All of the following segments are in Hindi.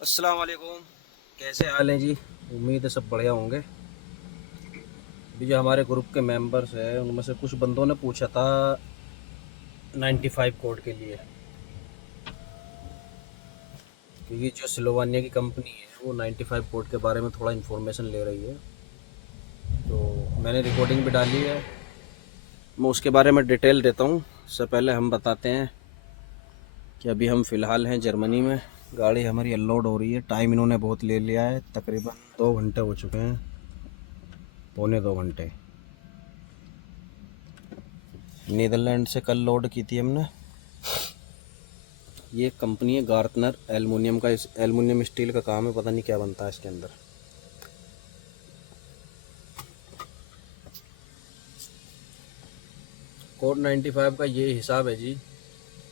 अस्सलाम वालेकुम। कैसे हाल हैं जी? उम्मीद है सब बढ़िया होंगे। अभी जो हमारे ग्रुप के मेंबर्स हैं उनमें से कुछ बंदों ने पूछा था 95 कोड के लिए, क्योंकि जो स्लोवानिया की कंपनी है वो 95 कोड के बारे में थोड़ा इन्फॉर्मेशन ले रही है। तो मैंने रिकॉर्डिंग भी डाली है, मैं उसके बारे में डिटेल देता हूँ। उससे पहले हम बताते हैं कि अभी हम फ़िलहाल हैं जर्मनी में। गाड़ी हमारी अनलोड हो रही है। टाइम इन्होंने बहुत ले लिया है, तकरीबन 2 घंटे हो चुके हैं, पौने 2 घंटे। नीदरलैंड से कल लोड की थी हमने। ये कंपनी है गार्टनर एल्युमिनियम का। इस एल्युमिनियम स्टील का काम है, पता नहीं क्या बनता है इसके अंदर। कोड 95 का ये हिसाब है जी।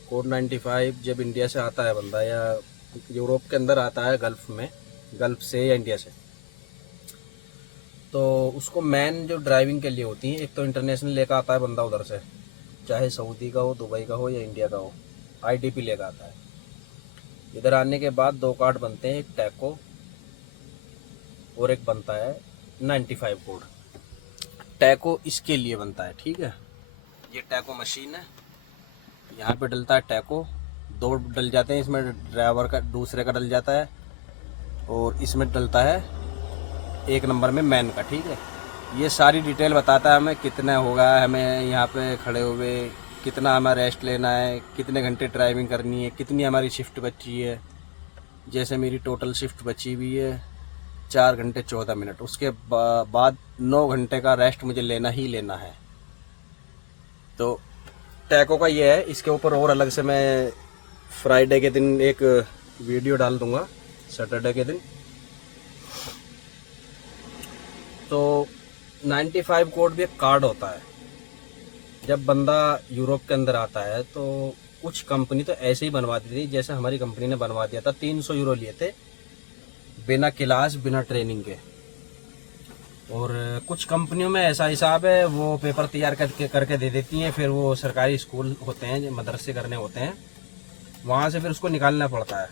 कोड 95 जब इंडिया से आता है बंदा, या यूरोप के अंदर आता है, गल्फ़ में, गल्फ़ से या इंडिया से, तो उसको मेन जो ड्राइविंग के लिए होती है, एक तो इंटरनेशनल लेकर आता है बंदा उधर से, चाहे सऊदी का हो, दुबई का हो या इंडिया का हो, आईडीपी लेकर आता है। इधर आने के बाद दो कार्ड बनते हैं, एक टैको और एक बनता है 95 कोड। टैको इसके लिए बनता है, ठीक है। ये टैको मशीन है, यहाँ पे डलता है टैको। दो डल जाते हैं इसमें, ड्राइवर का दूसरे का डल जाता है, और इसमें डलता है एक नंबर में मैन का, ठीक है। ये सारी डिटेल बताता है हमें कितना होगा, हमें यहाँ पे खड़े हुए कितना हमें रेस्ट लेना है, कितने घंटे ड्राइविंग करनी है, कितनी हमारी शिफ्ट बची है। जैसे मेरी टोटल शिफ्ट बची हुई है 4 घंटे 14 मिनट, उसके बाद 9 घंटे का रेस्ट मुझे लेना ही लेना है। तो टैको का ये है। इसके ऊपर और अलग से मैं फ्राइडे के दिन एक वीडियो डाल दूंगा, सैटरडे के दिन। तो 95 कोड भी एक कार्ड होता है। जब बंदा यूरोप के अंदर आता है तो कुछ कंपनी तो ऐसे ही बनवाती थी, जैसे हमारी कंपनी ने बनवा दिया था। 300 यूरो लिए थे, बिना क्लास बिना ट्रेनिंग के। और कुछ कंपनियों में ऐसा हिसाब है, वो पेपर तैयार करके दे देती हैं, फिर वो सरकारी स्कूल होते हैं, मदरसे करने होते हैं, वहाँ से फिर उसको निकालना पड़ता है।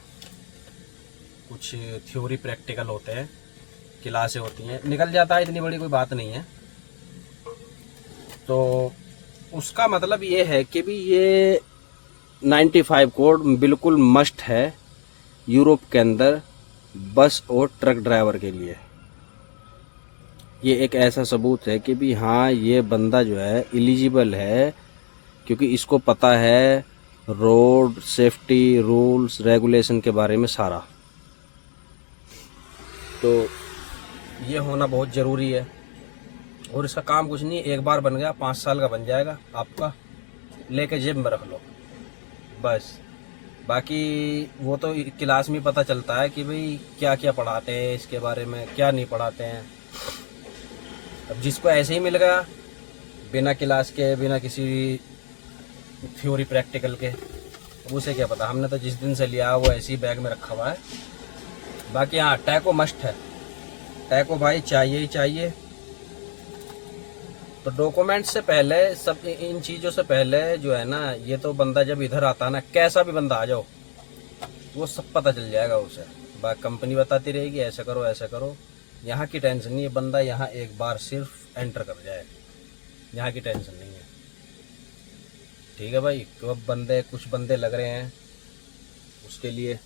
कुछ थ्योरी प्रैक्टिकल होते हैं, क्लासें होती हैं, निकल जाता है, इतनी बड़ी कोई बात नहीं है। तो उसका मतलब ये है कि भी ये 95 कोड बिल्कुल मस्ट है यूरोप के अंदर, बस और ट्रक ड्राइवर के लिए। ये एक ऐसा सबूत है कि भी हाँ, ये बंदा जो है एलिजिबल है, क्योंकि इसको पता है रोड सेफ्टी रूल्स रेगुलेशन के बारे में सारा। तो ये होना बहुत ज़रूरी है। और इसका काम कुछ नहीं, एक बार बन गया 5 साल का बन जाएगा आपका, लेके जेब में रख लो बस। बाकी वो तो क्लास में पता चलता है कि भाई क्या क्या पढ़ाते हैं, इसके बारे में क्या नहीं पढ़ाते हैं। अब जिसको ऐसे ही मिल गया बिना क्लास के, बिना किसी थ्योरी प्रैक्टिकल के, अब उसे क्या पता। हमने तो जिस दिन से लिया वो ऐसे ही बैग में रखा हुआ है। बाकी हाँ, टैको मस्ट है। टैको भाई चाहिए ही चाहिए। तो डॉक्यूमेंट से पहले, सब इन चीज़ों से पहले जो है ना, ये तो बंदा जब इधर आता है ना, कैसा भी बंदा आ जाओ, वो सब पता चल जाएगा उसे। कंपनी बताती रहेगी ऐसा करो ऐसा करो। यहाँ की टेंशन नहीं है, बंदा यहाँ एक बार सिर्फ एंटर कर जाए, यहाँ की टेंशन नहीं है। ठीक है भाई। तो अब कुछ बंदे लग रहे हैं उसके लिए।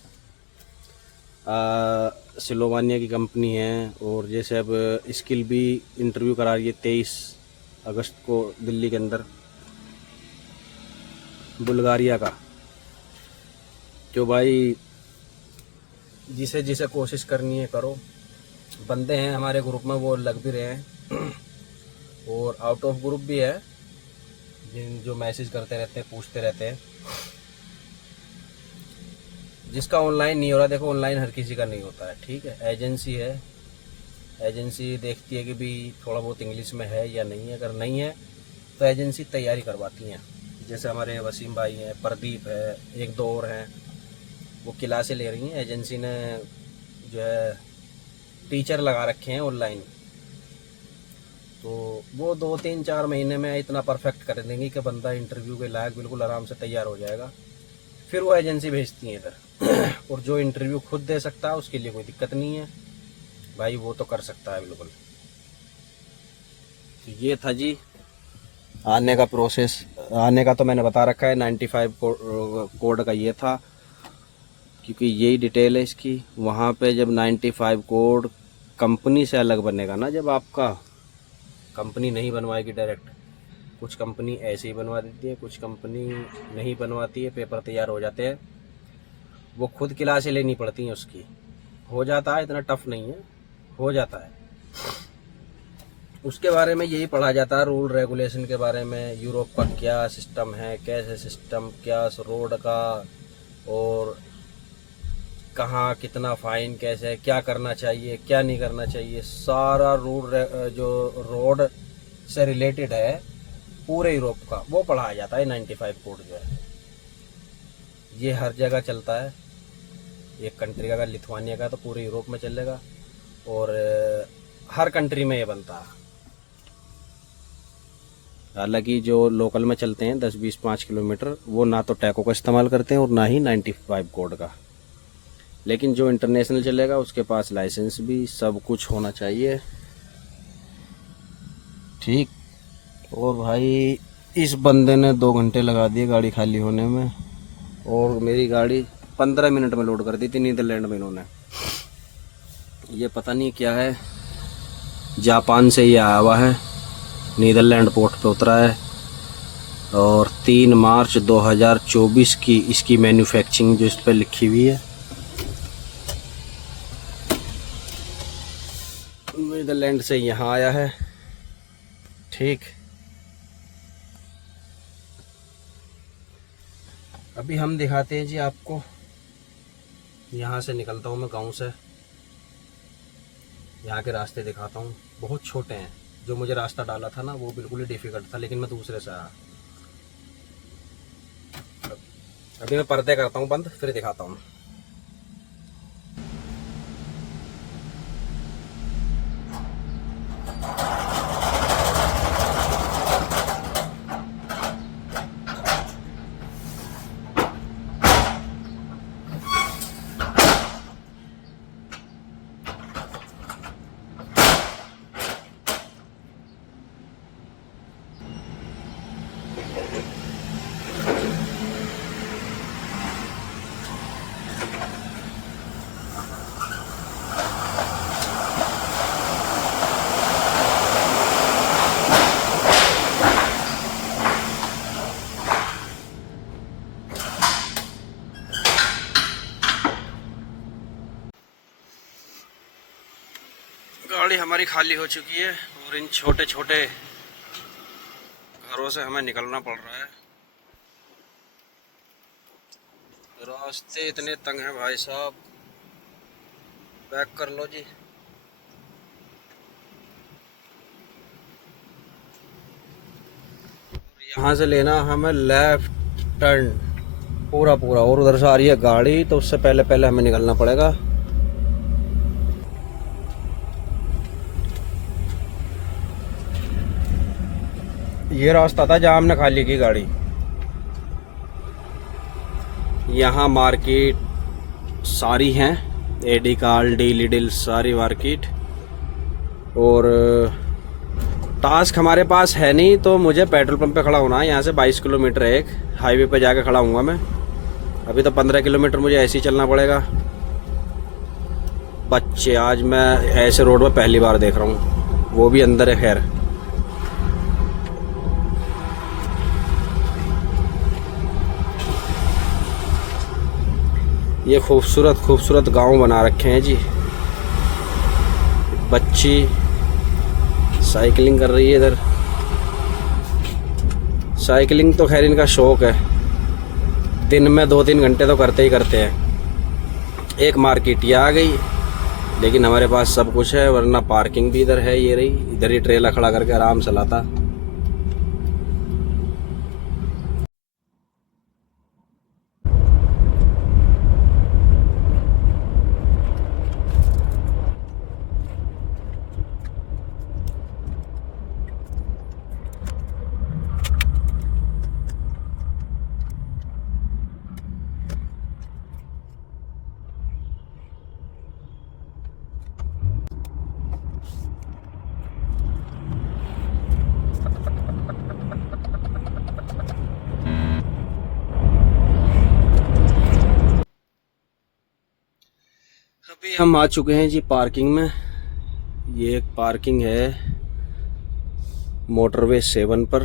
सिलोवानिया की कंपनी है, और जैसे अब स्किल भी इंटरव्यू करा रही है 23 अगस्त को दिल्ली के अंदर, बुल्गारिया का। जो भाई जिसे जिसे कोशिश करनी है करो। बंदे हैं हमारे ग्रुप में, वो लग भी रहे हैं और आउट ऑफ ग्रुप भी है, जिन जो मैसेज करते रहते हैं, पूछते रहते हैं। जिसका ऑनलाइन नहीं हो रहा, देखो ऑनलाइन हर किसी का नहीं होता है, ठीक है। एजेंसी है, एजेंसी देखती है कि भी थोड़ा बहुत इंग्लिश में है या नहीं है। अगर नहीं है तो एजेंसी तैयारी करवाती हैं। जैसे हमारे वसीम भाई हैं, प्रदीप है, एक दो और हैं, वो क्लासें ले रही हैं। एजेंसी ने जो है टीचर लगा रखे हैं ऑनलाइन। तो वो 2 3 4 महीने में इतना परफेक्ट कर देंगी कि बंदा इंटरव्यू के लायक बिल्कुल आराम से तैयार हो जाएगा। फिर वो एजेंसी भेजती है इधर। और जो इंटरव्यू खुद दे सकता है उसके लिए कोई दिक्कत नहीं है भाई, वो तो कर सकता है बिल्कुल। तो ये था जी आने का प्रोसेस। आने का तो मैंने बता रखा है, 95 कोड का ये था, क्योंकि यही डिटेल है इसकी। वहाँ पे जब 95 कोड कंपनी से अलग बनेगा ना, जब आपका कंपनी नहीं बनवाएगी डायरेक्ट, कुछ कंपनी ऐसे ही बनवा देती है, कुछ कंपनी नहीं बनवाती है, पेपर तैयार हो जाते हैं, वो खुद क्लासें लेनी पड़ती हैं उसकी। हो जाता है, इतना टफ नहीं है, हो जाता है। उसके बारे में यही पढ़ा जाता है, रूल रेगुलेशन के बारे में, यूरोप का क्या सिस्टम है, कैसे सिस्टम, क्या रोड का, और कहाँ कितना फ़ाइन, कैसे क्या करना चाहिए क्या नहीं करना चाहिए, सारा रूल जो रोड से रिलेटेड है पूरे यूरोप का, वो पढ़ाया जाता है। 95 कोड जो है ये हर जगह चलता है। एक कंट्री का अगर लिथुआनिया का तो पूरे यूरोप में चलेगा, और हर कंट्री में ये बनता है। हालांकि जो लोकल में चलते हैं 10-20-5 किलोमीटर, वो ना तो टैको का इस्तेमाल करते हैं और ना ही 95 कोड का। लेकिन जो इंटरनेशनल चलेगा उसके पास लाइसेंस भी सब कुछ होना चाहिए, ठीक। और भाई इस बंदे ने 2 घंटे लगा दिए गाड़ी खाली होने में, और मेरी गाड़ी 15 मिनट में लोड कर दी थी नीदरलैंड में इन्होंने। ये पता नहीं क्या है, जापान से ये आया हुआ है, नीदरलैंड पोर्ट पे उतरा है, और 3 मार्च 2024 की इसकी मैन्युफैक्चरिंग जो इस पर लिखी हुई है, नीदरलैंड से यहाँ आया है, ठीक। अभी हम दिखाते हैं जी आपको, यहाँ से निकलता हूँ मैं गांव से, यहाँ के रास्ते दिखाता हूँ। बहुत छोटे हैं, जो मुझे रास्ता डाला था ना वो बिल्कुल ही डिफ़िकल्ट था, लेकिन मैं दूसरे से आया। अभी मैं पर्दे करता हूँ बंद, फिर दिखाता हूँ। गाड़ी हमारी खाली हो चुकी है, और इन छोटे छोटे घरों से हमें निकलना पड़ रहा है। रास्ते इतने तंग हैं भाई साहब, बैक कर लो जी। यहाँ से लेना हमें लेफ्ट टर्न पूरा पूरा, और उधर से आ रही है गाड़ी, तो उससे पहले पहले हमें निकलना पड़ेगा। ये रास्ता था जहाँ हमने खाली की गाड़ी। यहाँ मार्केट सारी हैं, एडी कार्ल, डी लिडिल, सारी मार्केट। और टास्क हमारे पास है नहीं, तो मुझे पेट्रोल पंप पे खड़ा होना है। यहाँ से 22 किलोमीटर है, एक हाईवे पे जाके खड़ा हूँगा मैं। अभी तो 15 किलोमीटर मुझे ऐसे ही चलना पड़ेगा। बच्चे आज मैं ऐसे रोड पर पहली बार देख रहा हूँ, वो भी अंदर है। खैर ये खूबसूरत खूबसूरत गांव बना रखे हैं जी। बच्ची साइकिलिंग कर रही है इधर। साइकिलिंग तो खैर इनका शौक है, दिन में 2-3 घंटे तो करते ही करते हैं। एक मार्केट ये आ गई, लेकिन हमारे पास सब कुछ है, वरना पार्किंग भी इधर है, ये रही। इधर ही ट्रेला खड़ा करके आराम से लाता। अभी हम आ चुके हैं जी पार्किंग में। ये एक पार्किंग है मोटरवे 7 पर।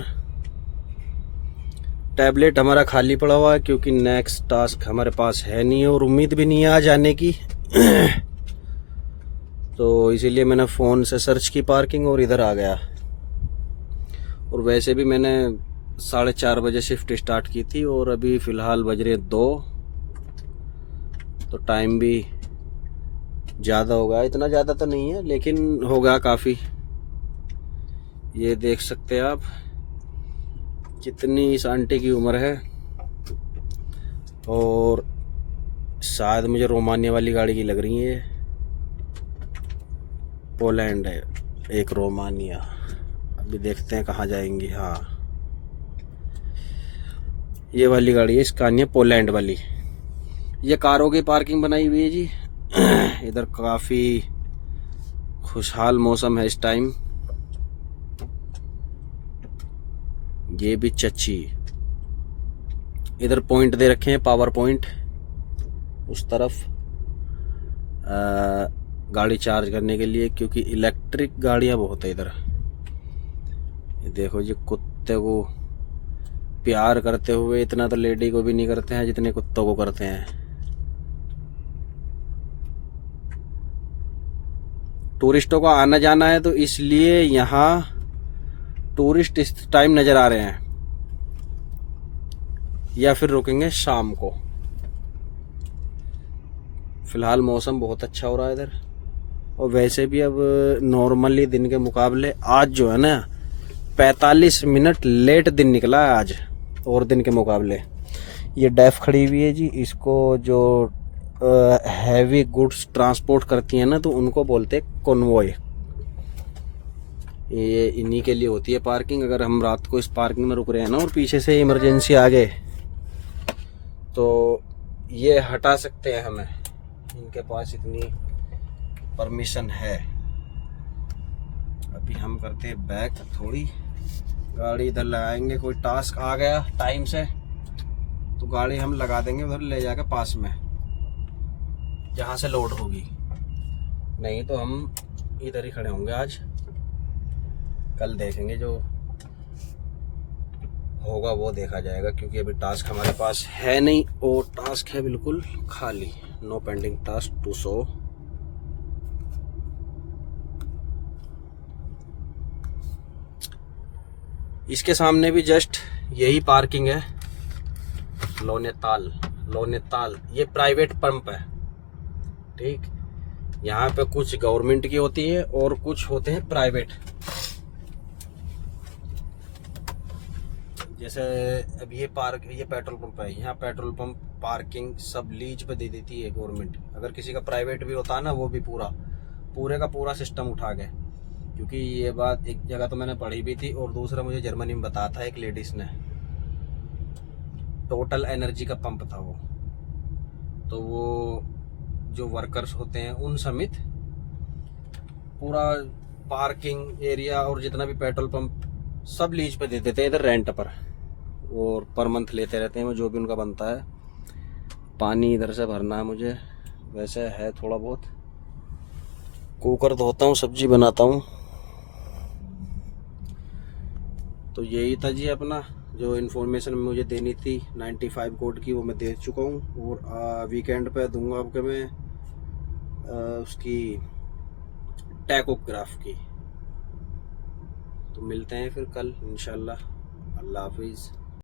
टैबलेट हमारा खाली पड़ा हुआ है क्योंकि नेक्स्ट टास्क हमारे पास है नहीं और उम्मीद भी नहीं है आ जाने की। तो इसीलिए मैंने फ़ोन से सर्च की पार्किंग और इधर आ गया। और वैसे भी मैंने 4:30 बजे शिफ्ट स्टार्ट की थी और अभी फ़िलहाल बज रहे 2, तो टाइम भी ज़्यादा होगा। इतना ज़्यादा तो नहीं है लेकिन होगा काफ़ी। ये देख सकते हैं आप कितनी इस आंटी की उम्र है। और शायद मुझे रोमानिया वाली गाड़ी की लग रही है। पोलैंड है एक रोमानिया। अभी देखते हैं कहाँ जाएंगी। हाँ ये वाली गाड़ी है स्कानिया पोलैंड वाली। ये कारों की पार्किंग बनाई हुई है जी। इधर काफ़ी खुशहाल मौसम है इस टाइम। ये भी चच्ची। इधर पॉइंट दे रखे हैं पावर पॉइंट उस तरफ गाड़ी चार्ज करने के लिए, क्योंकि इलेक्ट्रिक गाड़ियां बहुत है इधर। ये देखो जी कुत्ते को प्यार करते हुए इतना तो लेडी को भी नहीं करते हैं जितने कुत्तों को करते हैं। टूरिस्टों को आना जाना है तो इसलिए यहाँ टूरिस्ट इस टाइम नज़र आ रहे हैं या फिर रुकेंगे शाम को। फ़िलहाल मौसम बहुत अच्छा हो रहा है इधर। और वैसे भी अब नॉर्मली दिन के मुकाबले आज जो है ना 45 मिनट लेट दिन निकला है आज और दिन के मुकाबले। ये डेफ खड़ी हुई है जी। इसको जो हैवी गुड्स ट्रांसपोर्ट करती हैं ना तो उनको बोलते हैं कॉन्वॉय। ये इन्हीं के लिए होती है पार्किंग। अगर हम रात को इस पार्किंग में रुक रहे हैं ना और पीछे से इमरजेंसी आ गए तो ये हटा सकते हैं हमें। इनके पास इतनी परमिशन है। अभी हम करते हैं बैक थोड़ी गाड़ी इधर लगाएंगे। कोई टास्क आ गया टाइम से तो गाड़ी हम लगा देंगे उधर ले जाकर पास में जहाँ से लोड होगी। नहीं तो हम इधर ही खड़े होंगे आज। कल देखेंगे जो होगा वो देखा जाएगा, क्योंकि अभी टास्क हमारे पास है नहीं और टास्क है बिल्कुल खाली। No pending task to show. इसके सामने भी जस्ट यही पार्किंग है। लोनेताल ये प्राइवेट पंप है। ठीक, यहाँ पे कुछ गवर्नमेंट की होती है और कुछ होते हैं प्राइवेट। जैसे अब ये पेट्रोल पंप है। यहाँ पेट्रोल पंप पार्किंग सब लीज पे दे देती है गवर्नमेंट। अगर किसी का प्राइवेट भी होता है ना वो भी पूरे का पूरा सिस्टम उठा के। क्योंकि ये बात एक जगह तो मैंने पढ़ी भी थी और दूसरा मुझे जर्मनी में बताया था एक लेडीज ने। टोटल एनर्जी का पंप था वो। तो वो जो वर्कर्स होते हैं उन समेत पूरा पार्किंग एरिया और जितना भी पेट्रोल पंप सब लीज पे दे देते हैं इधर रेंट पर। और पर मंथ लेते रहते हैं जो भी उनका बनता है। पानी इधर से भरना है मुझे। वैसे है थोड़ा बहुत। कुकर धोता हूँ सब्जी बनाता हूँ। तो यही था जी अपना जो इन्फॉर्मेशन मुझे देनी थी 95 कोड की, वो मैं दे चुका हूँ। और वीकेंड पे दूंगा आपके मैं उसकी टैकोग्राफ की। तो मिलते हैं फिर कल इंशाल्लाह। अल्लाह हाफिज़।